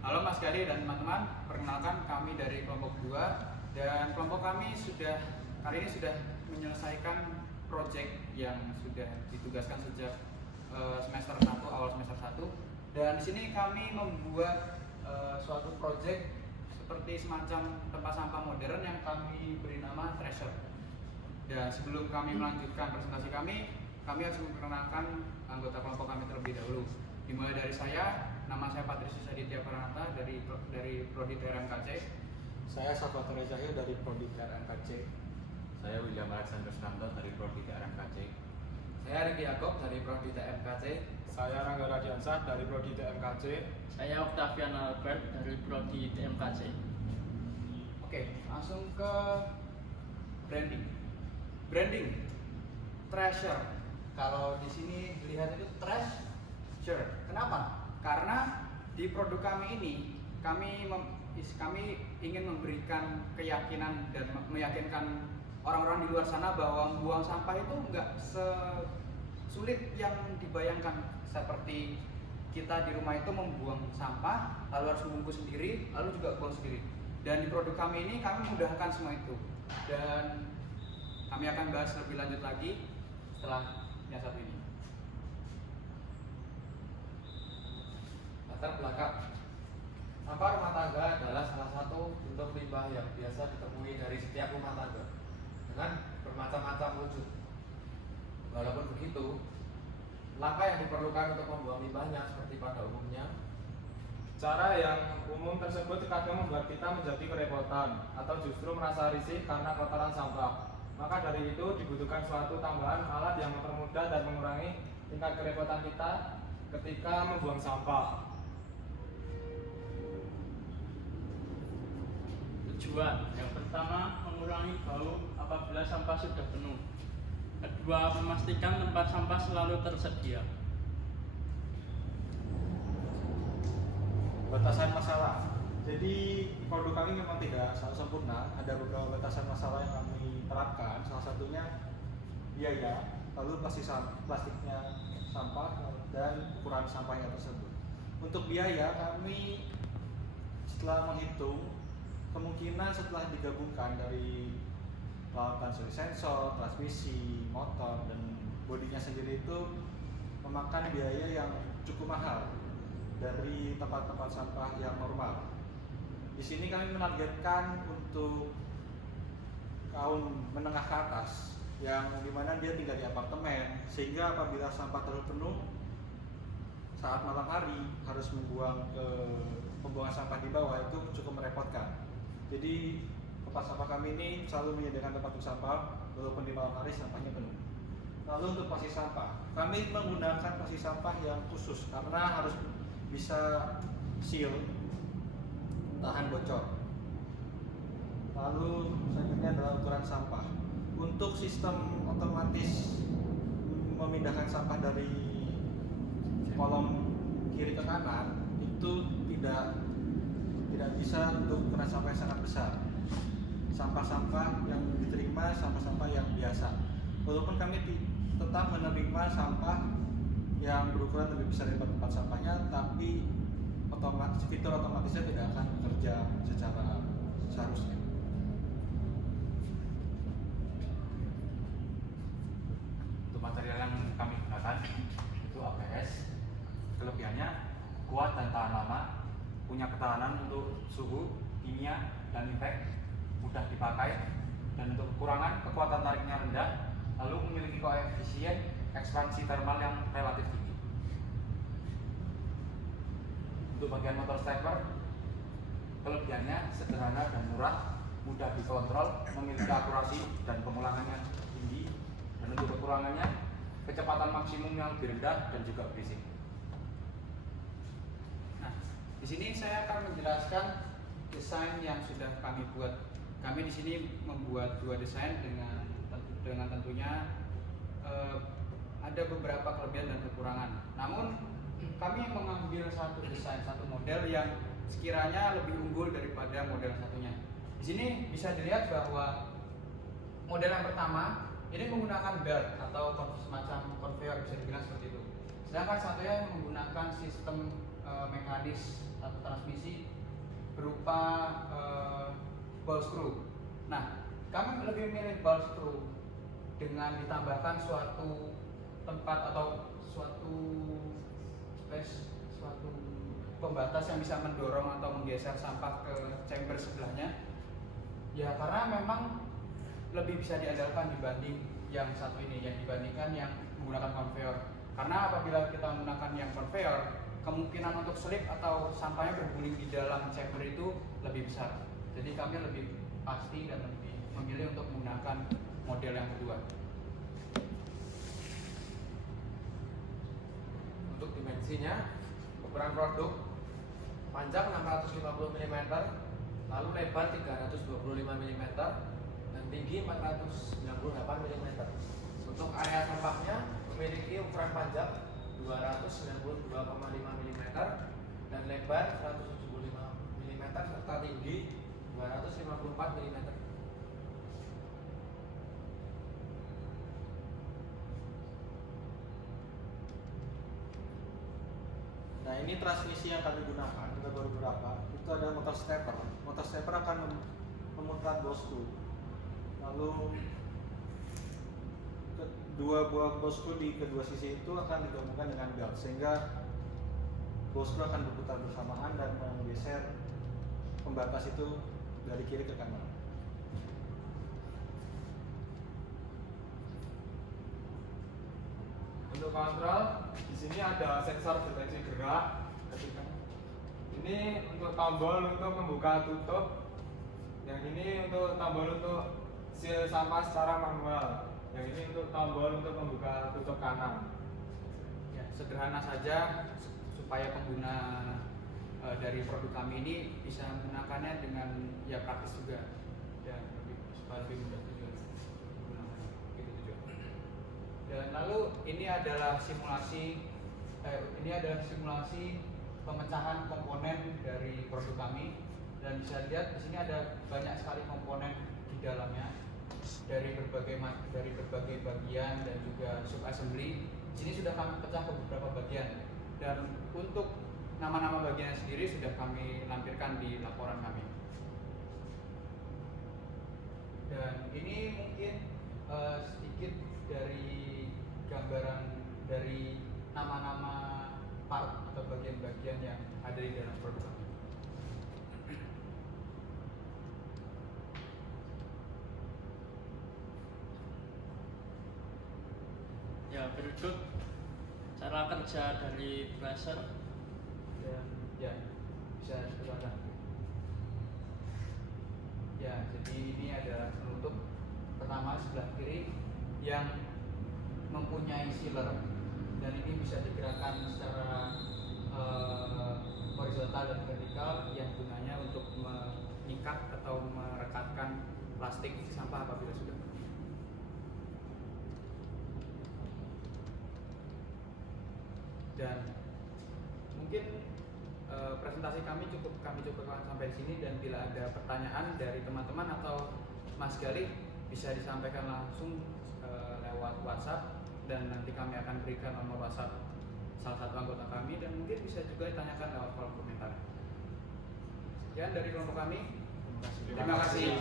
Halo Mas Gali dan teman-teman, perkenalkan kami dari kelompok 2 dan kelompok kami kali ini sudah menyelesaikan proyek yang sudah ditugaskan sejak semester 1, awal semester 1. Dan di sini kami membuat suatu proyek seperti semacam tempat sampah modern yang kami beri nama Treasure. Dan sebelum kami melanjutkan presentasi kami harus memperkenalkan anggota kelompok kami terlebih dahulu. Dimulai dari nama saya Patrisius Aditya Pranata dari Prodi TRMKC. Saya Salvatore Cahyo dari Prodi TRMKC. Saya William Alexander Susanto dari Prodi TRMKC. Saya Riki Yakob dari Prodi TMKC. Saya Rangga Radiansah dari Prodi TMKC. Saya Octavian Albert dari Prodi TMKC. Oke, langsung ke branding Treasure. Kalau di sini dilihat itu Treasure. Kenapa? Karena di produk kami ini kami ingin memberikan keyakinan dan meyakinkan orang-orang di luar sana bahwa membuang sampah itu enggak sesulit yang dibayangkan, seperti kita di rumah itu membuang sampah lalu harus membungkus sendiri lalu juga buang sendiri. Dan di produk kami ini kami memudahkan semua itu, dan kami akan bahas lebih lanjut lagi setelah yang satu ini. Latar belakang. Sampah rumah tangga adalah salah satu bentuk limbah yang biasa ditemui dari setiap rumah tangga dengan bermacam-macam wujud. Walaupun begitu, langkah yang diperlukan untuk membuang limbahnya seperti pada umumnya. Cara yang umum tersebut kadang membuat kita menjadi kerepotan atau justru merasa risih karena kotoran sampah. Maka dari itu dibutuhkan suatu tambahan alat yang mempermudah dan mengurangi tingkat kerepotan kita ketika membuang sampah. Tujuan yang pertama, mengurangi bau apabila sampah sudah penuh. Kedua, memastikan tempat sampah selalu tersedia. Batasan masalah. Jadi produk kami memang tidak selalu sempurna. Ada beberapa batasan masalah yang kami terapkan. Salah satunya biaya, lalu plastiknya sampah, dan ukuran sampahnya tersebut. Untuk biaya kami setelah menghitung kemungkinan setelah digabungkan dari peralatan sensor, transmisi, motor, dan bodinya sendiri itu memakan biaya yang cukup mahal dari tempat-tempat sampah yang normal. Di sini kami menargetkan untuk kaum menengah ke atas yang dimana dia tinggal di apartemen, sehingga apabila sampah terlalu penuh saat malam hari harus membuang ke pembuangan sampah di bawah itu cukup merepotkan. Jadi tempat sampah kami ini selalu menyediakan tempat untuk sampah walaupun di malam hari sampahnya penuh. Lalu untuk posisi sampah, kami menggunakan posisi sampah yang khusus karena harus bisa seal, tahan bocor. Lalu selanjutnya adalah ukuran sampah. Untuk sistem otomatis memindahkan sampah dari kolom kiri ke kanan itu tidak bisa untuk ukuran sampah yang sangat besar. Sampah-sampah yang diterima sampah-sampah yang biasa. Walaupun kami tetap menerima sampah yang berukuran lebih besar dari tempat sampahnya, tapi fitur otomatisnya tidak akan bekerja secara seharusnya. Untuk material yang kami gunakan itu ABS. Kelebihannya kuat dan tahan lama, punya ketahanan untuk suhu, kimia, dan impact, mudah dipakai, dan untuk kekurangan kekuatan tariknya rendah, lalu memiliki koefisien ekspansi thermal yang relatif tinggi. Untuk bagian motor stepper, kelebihannya sederhana dan murah, mudah dikontrol, memiliki akurasi dan pengulangan yang tinggi, dan untuk kekurangannya kecepatan maksimum yang lebih rendah dan juga berisik. Nah, di sini saya akan menjelaskan desain yang sudah kami buat. Kami di sini membuat dua desain dengan tentunya ada beberapa kelebihan dan kekurangan. Namun kami mengambil satu desain, satu model yang sekiranya lebih unggul daripada model satunya. Di sini bisa dilihat bahwa model yang pertama ini menggunakan belt atau semacam conveyor, bisa dibilang seperti itu. Sedangkan satunya menggunakan sistem mekanis atau transmisi berupa ball screw. Nah, kami lebih memilih ball screw dengan ditambahkan suatu tempat atau suatu pembatas yang bisa mendorong atau menggeser sampah ke chamber sebelahnya. Ya karena memang lebih bisa diandalkan dibanding yang satu ini, yang dibandingkan yang menggunakan conveyor. Karena apabila kita menggunakan yang conveyor, kemungkinan untuk slip atau sampahnya berguling di dalam chamber itu lebih besar. Jadi kami lebih pasti dan lebih memilih untuk menggunakan model yang kedua. Untuk dimensinya, ukuran produk panjang 650 mm, lalu lebar 325 mm, dan tinggi 498 mm. Untuk area sampahnya memiliki ukuran panjang 292,5 mm dan lebar 175 mm serta tinggi 254 mm. Nah ini transmisi yang kami gunakan, kita baru beberapa. Itu ada motor stepper. Motor stepper akan memutar bosku. Lalu dua buah bosku di kedua sisi itu akan digabungkan dengan belt, sehingga bosku akan berputar bersamaan dan menggeser pembatas itu dari kiri ke kanan. Untuk kontrol, di sini ada sensor deteksi gerak. Ini untuk tombol untuk membuka tutup. Yang ini untuk tombol untuk seal sampah secara manual. Yang ini untuk tombol untuk membuka tutup kanan. Ya, sederhana saja supaya pengguna dari produk kami ini bisa menggunakannya dengan ya praktis juga dan supaya lebih mudah juga menggunakannya. Gitu tujuan. Dan lalu ini adalah simulasi pemecahan komponen dari produk kami, dan bisa dilihat di sini ada banyak sekali komponen di dalamnya dari berbagai bagian dan juga sub assembly. Di sini sudah kami pecah ke beberapa bagian, dan untuk nama-nama bagian sendiri sudah kami lampirkan di laporan kami. Dan ini mungkin sedikit dari gambaran dari nama-nama part atau bagian-bagian yang ada di dalam produk kami. Ya, berikut cara kerja dari thresher. Dan ya bisa diperlihatkan. Ya, jadi ini adalah penutup pertama sebelah kiri yang mempunyai sealer, dan ini bisa digerakkan secara horizontal dan vertikal yang gunanya untuk mengikat atau merekatkan plastik isi sampah apabila sudah penuh. Dan mungkin presentasi kami cukupkan sampai di sini, dan bila ada pertanyaan dari teman-teman atau Mas Galih bisa disampaikan langsung lewat WhatsApp, dan nanti kami akan berikan nomor WhatsApp salah satu anggota kami, dan mungkin bisa juga ditanyakan lewat kolom komentar. Sekian dari kelompok kami. Terima kasih.